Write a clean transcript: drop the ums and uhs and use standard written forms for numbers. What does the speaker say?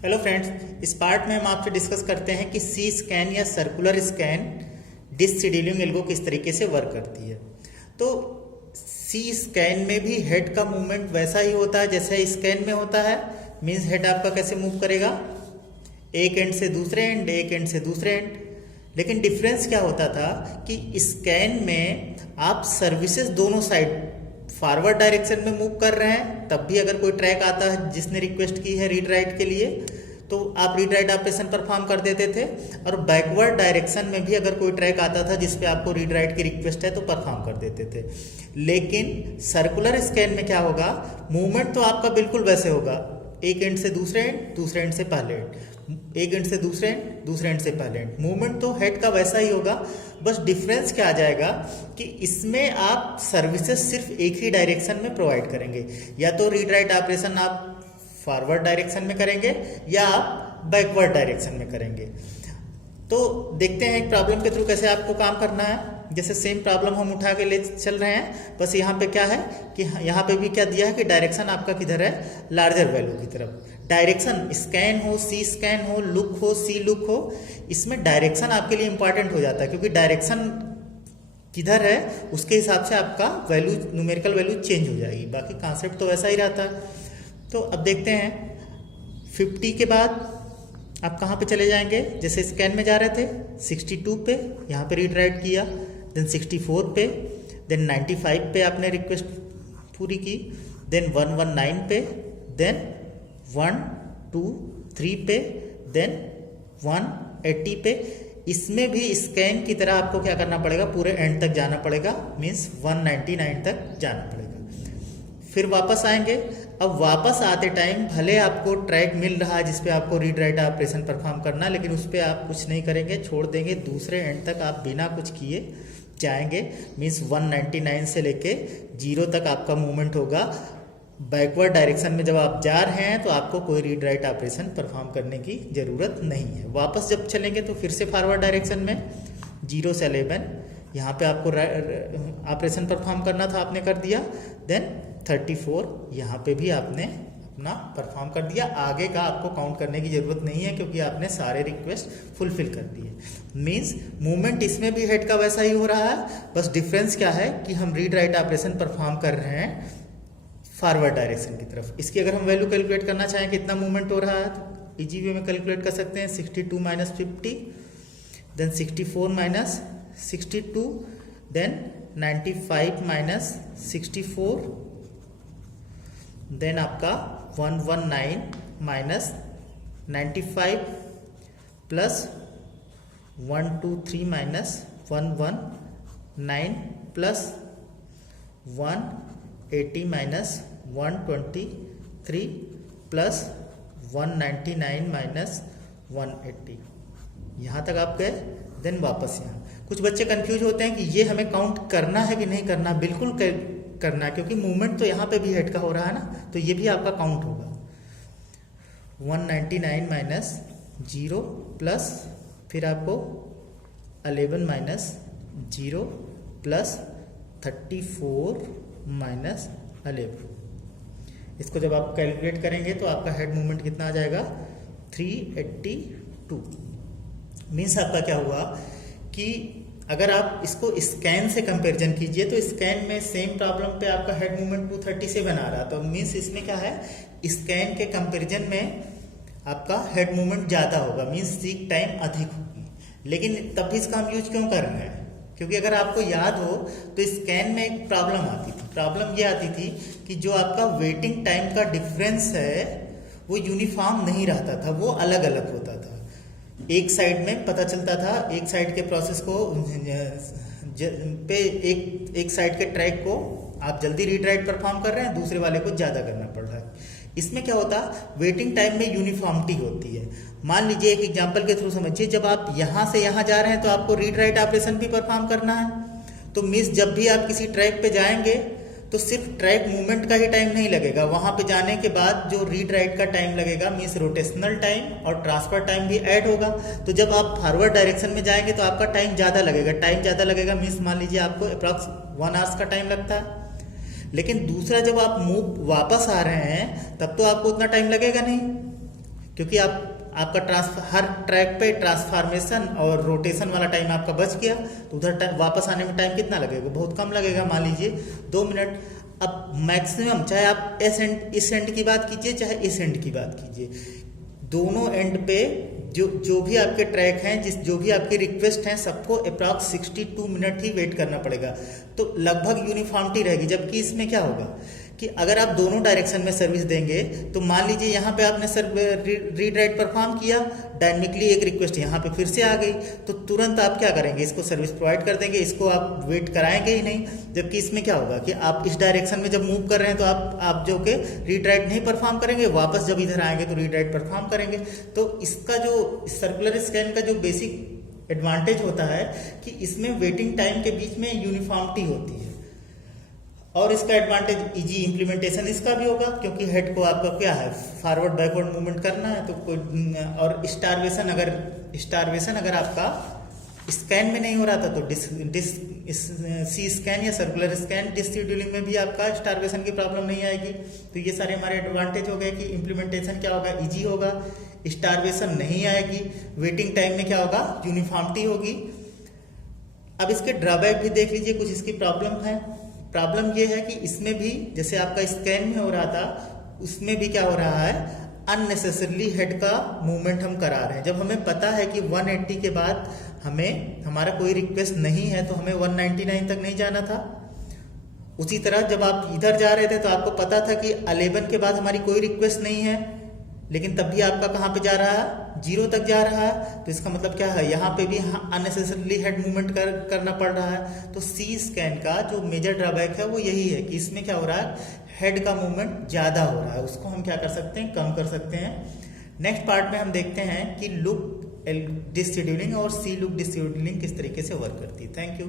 Hello friends, इस part में हम आपसे डिस्कस करते हैं कि सी स्कैन या circular scan disk scheduling algo किस तरीके से वर्क करती है। तो सी स्कैन में भी हेड का मूवमेंट वैसा ही होता है जैसे स्कैन में होता है। मींस हेड आपका कैसे मूव करेगा, एक एंड से दूसरे एंड, एक एंड से दूसरे एंड। लेकिन डिफरेंस क्या होता था कि स्कैन में आप सर्विसेज दोनों साइड फॉरवर्ड डायरेक्शन में मूव कर रहे हैं, तब भी अगर कोई ट्रैक आता है जिसने रिक्वेस्ट की है रीड राइट के लिए तो आप रीड राइट ऑपरेशन परफॉर्म कर देते थे, और बैकवर्ड डायरेक्शन में भी अगर कोई ट्रैक आता था जिस पे आपको रीड राइट की रिक्वेस्ट है तो परफॉर्म कर देते थे। लेकिन सर्कुलर स्कैन में क्या होगा, मूवमेंट तो आपका बिल्कुल वैसे होगा, एक एंड से दूसरे एंड, दूसरे एंड से पहले एंड, एक एंड से दूसरे एंड, दूसरे एंड से पहले एंड। मूवमेंट तो हेड का वैसा ही होगा, बस डिफरेंस क्या आ जाएगा कि इसमें आप सर्विसेज सिर्फ एक ही डायरेक्शन में प्रोवाइड करेंगे, या तो रीड राइट ऑपरेशन आप फॉरवर्ड डायरेक्शन में करेंगे या आप बैकवर्ड डायरेक्शन में करेंगे। तो देखते हैं एक प्रॉब्लम के थ्रू कैसे आपको काम करना है। जैसे सेम प्रॉब्लम हम उठा के ले चल रहे हैं, बस यहाँ पे क्या है कि यहाँ पे भी क्या दिया है कि डायरेक्शन आपका किधर है, लार्जर वैल्यू की तरफ। डायरेक्शन स्कैन हो, सी स्कैन हो, लुक हो, सी लुक हो, इसमें डायरेक्शन आपके लिए इंपॉर्टेंट हो जाता है, क्योंकि डायरेक्शन किधर है उसके हिसाब से आपका वैल्यू, न्यूमेरिकल वैल्यू चेंज हो जाएगी। बाकी कॉन्सेप्ट तो वैसा ही रहता है। तो अब देखते हैं 50 के बाद आप कहाँ पे चले जाएंगे। जैसे स्कैन में जा रहे थे 62 पे, यहाँ पे रीड राइट किया, देन 64 पे, देन 95 पे आपने रिक्वेस्ट पूरी की, देन 119 पे, देन 123 पे, देन 180 पे। इसमें भी स्कैन की तरह आपको क्या करना पड़ेगा, पूरे एंड तक जाना पड़ेगा, मीन्स 199 तक जाना पड़ेगा। फिर वापस आएंगे। अब वापस आते टाइम भले आपको ट्रैक मिल रहा है जिस पे आपको रीड राइट ऑपरेशन परफॉर्म करना है, लेकिन उस पर आप कुछ नहीं करेंगे, छोड़ देंगे, दूसरे एंड तक आप बिना कुछ किए जाएंगे। मीन्स 199 से लेके 0 तक आपका मूवमेंट होगा। बैकवर्ड डायरेक्शन में जब आप जा रहे हैं तो आपको कोई रीड राइट ऑपरेशन परफॉर्म करने की ज़रूरत नहीं है। वापस जब चलेंगे तो फिर से फॉरवर्ड डायरेक्शन में 0 से 11 यहाँ पे आपको ऑपरेशन परफॉर्म करना था, आपने कर दिया। देन 34 यहाँ पे भी आपने अपना परफॉर्म कर दिया। आगे का आपको काउंट करने की ज़रूरत नहीं है क्योंकि आपने सारे रिक्वेस्ट फुलफिल कर दिए। मीन्स मूवमेंट इसमें भी हेड का वैसा ही हो रहा है, बस डिफरेंस क्या है कि हम रीड राइट ऑपरेशन परफॉर्म कर रहे हैं फॉरवर्ड डायरेक्शन की तरफ। इसकी अगर हम वैल्यू कैलकुलेट करना चाहें कितना मूवमेंट हो रहा है तो इजी वे में कैलकुलेट कर सकते हैं। 62 minus 50, then 64 minus 62, then 95 minus 64, then आपका 119 minus 95 plus 123 minus 119 plus 180 minus 123 plus 199 minus 180। यहाँ तक आप गए। देन वापस यहाँ कुछ बच्चे कंफ्यूज होते हैं कि ये हमें काउंट करना है कि नहीं करना। बिल्कुल करना है, क्योंकि मूवमेंट तो यहाँ पे भी हेड का हो रहा है ना, तो ये भी आपका काउंट होगा। 199 माइनस 0 प्लस फिर आपको 11 माइनस 0 प्लस 34 माइनस 11। इसको जब आप कैलकुलेट करेंगे तो आपका हेड मूवमेंट कितना आ जाएगा, 382। मीन्स आपका क्या हुआ कि अगर आप इसको स्कैन से कंपैरिजन कीजिए तो स्कैन में सेम प्रॉब्लम पे आपका हेड मूवमेंट 237 आ रहा, तो मीन्स इसमें क्या है, स्कैन के कंपैरिजन में आपका हेड मूवमेंट ज़्यादा होगा, मीन्स सीक टाइम अधिक होगी। लेकिन तब भी इसका हम यूज क्यों कर रहे हैं, क्योंकि अगर आपको याद हो तो स्कैन में एक प्रॉब्लम आती थी। प्रॉब्लम ये आती थी कि जो आपका वेटिंग टाइम का डिफरेंस है वो यूनिफॉर्म नहीं रहता था, वो अलग अलग होता था। एक साइड में पता चलता था, एक साइड के प्रोसेस को पे एक साइड के ट्रैक को आप जल्दी रीड राइट परफॉर्म कर रहे हैं, दूसरे वाले को ज़्यादा करना पड़ रहा है। इसमें क्या होता, वेटिंग टाइम में यूनिफॉर्मिटी होती है। मान लीजिए एक एग्जांपल के थ्रू समझिए, जब आप यहाँ से यहाँ जा रहे हैं तो आपको रीड राइट ऑपरेशन भी परफॉर्म करना है। तो मीन्स जब भी आप किसी ट्रैक पे जाएंगे तो सिर्फ ट्रैक मूवमेंट का ही टाइम नहीं लगेगा, वहाँ पे जाने के बाद जो रीड राइट का टाइम लगेगा, मीन्स रोटेशनल टाइम और ट्रांसफर टाइम भी ऐड होगा। तो जब आप फॉरवर्ड डायरेक्शन में जाएंगे तो आपका टाइम ज़्यादा लगेगा। टाइम ज़्यादा लगेगा मीन्स मान लीजिए आपको अप्रॉक्स 1 आवर्स का टाइम लगता है। लेकिन दूसरा जब आप मूव वापस आ रहे हैं तब तो आपको उतना टाइम लगेगा नहीं, क्योंकि आपका ट्रांसफर हर ट्रैक पे ट्रांसफॉर्मेशन और रोटेशन वाला टाइम आपका बच गया, तो उधर वापस आने में टाइम कितना लगेगा, बहुत कम लगेगा, मान लीजिए 2 मिनट। अब मैक्सिमम चाहे आप इस एंड की बात कीजिए चाहे इस एंड की बात कीजिए, दोनों एंड पे जो भी आपके ट्रैक हैं, जो भी आपकी रिक्वेस्ट हैं, सबको अप्रॉक्स 62 मिनट ही वेट करना पड़ेगा, तो लगभग यूनिफॉर्मिटी रहेगी। जबकि इसमें क्या होगा कि अगर आप दोनों डायरेक्शन में सर्विस देंगे, तो मान लीजिए यहाँ पे आपने रीड राइट परफॉर्म किया, डायनेमिकली एक रिक्वेस्ट यहाँ पे फिर से आ गई, तो तुरंत आप क्या करेंगे, इसको सर्विस प्रोवाइड कर देंगे, इसको आप वेट कराएंगे ही नहीं। जबकि इसमें क्या होगा कि आप इस डायरेक्शन में जब मूव कर रहे हैं तो आप जो कि रीड राइट नहीं परफॉर्म करेंगे, वापस जब इधर आएंगे तो रीड राइट परफॉर्म करेंगे। तो इसका जो सर्कुलर स्कैन का जो बेसिक एडवांटेज होता है कि इसमें वेटिंग टाइम के बीच में यूनिफॉर्मिटी होती है, और इसका एडवांटेज इजी इम्प्लीमेंटेशन इसका भी होगा, क्योंकि हेड को आपका क्या है, फॉरवर्ड बैकवर्ड मूवमेंट करना है, तो कोई और स्टारवेशन अगर आपका स्कैन में नहीं हो रहा था तो सी स्कैन या सर्कुलर स्कैन डिस्क में भी आपका स्टारवेशन की प्रॉब्लम नहीं आएगी। तो ये सारे हमारे एडवांटेज हो गए कि इम्प्लीमेंटेशन क्या होगा, इजी होगा, स्टारवेशन नहीं आएगी, वेटिंग टाइम में क्या होगा, यूनिफॉर्मिटी होगी। अब इसके ड्रॉबैक भी देख लीजिए, कुछ इसकी प्रॉब्लम है। प्रॉब्लम ये है कि इसमें भी जैसे आपका स्कैन में हो रहा था, उसमें भी क्या हो रहा है, अननेसेसरली हेड का मूवमेंट हम करा रहे हैं। जब हमें पता है कि 180 के बाद हमारा कोई रिक्वेस्ट नहीं है, तो हमें 199 तक नहीं जाना था। उसी तरह जब आप इधर जा रहे थे तो आपको पता था कि 11 के बाद हमारी कोई रिक्वेस्ट नहीं है, लेकिन तब भी आपका कहाँ पे जा रहा है, 0 तक जा रहा है। तो इसका मतलब क्या है, यहाँ पे भी अननेसेसरली हेड मूवमेंट करना पड़ रहा है। तो सी स्कैन का जो मेजर ड्रॉबैक है वो यही है कि इसमें क्या हो रहा है, हेड का मूवमेंट ज़्यादा हो रहा है, उसको हम क्या कर सकते हैं, कम कर सकते हैं। नेक्स्ट पार्ट में हम देखते हैं कि लुक डिस्क शेड्यूलिंग और सी लुक डिस्क शेड्यूलिंग किस तरीके से वर्क करती है। Thank you.